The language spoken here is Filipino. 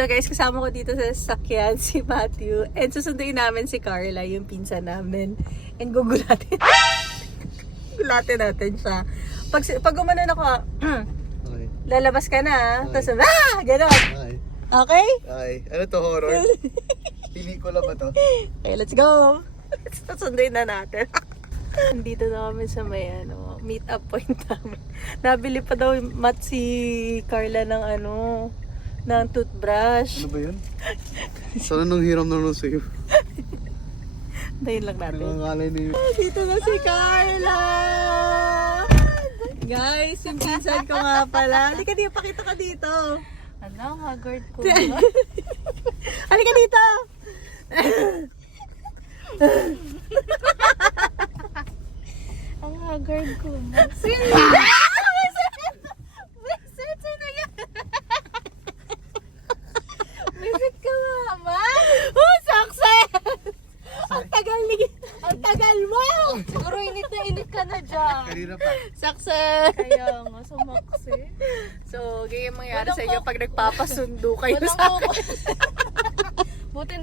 So guys, kasama ko dito sa sasakyan si Matthew. And susunduin namin si Carla, yung pinsan namin. And gugulatin. Gulatin natin siya. Pag umanon ako, Okay. lalabas ka na. Okay. Tapos, gano'n. Ay. Okay? Ay. Ano to, horror? Pelikula ba to? Okay, let's go. Susunduin na natin. Dito na kami sa may meet up point namin. Nabili pa daw mat si Carla ng ng toothbrush. Ano ba yun? Sana nang hiram na nun sa'yo. Dahin lang natin. Nangangalay na yun. Dito na si Carla! Guys, yung pinsan ko nga pala. Halika dito, pakita ka dito. Ano, haggard ko. Halika dito! Ang haggard ko. Sino yan? Visit ka nga ba? Oh, success! Ang tagal mo! Siguro init na init ka na dyan. Kanina pa. Success! Kaya nga, sumaksi. So, ganyan mangyari Walang sa inyo pag nagpapasundo kayo Walang sa kuko. Buti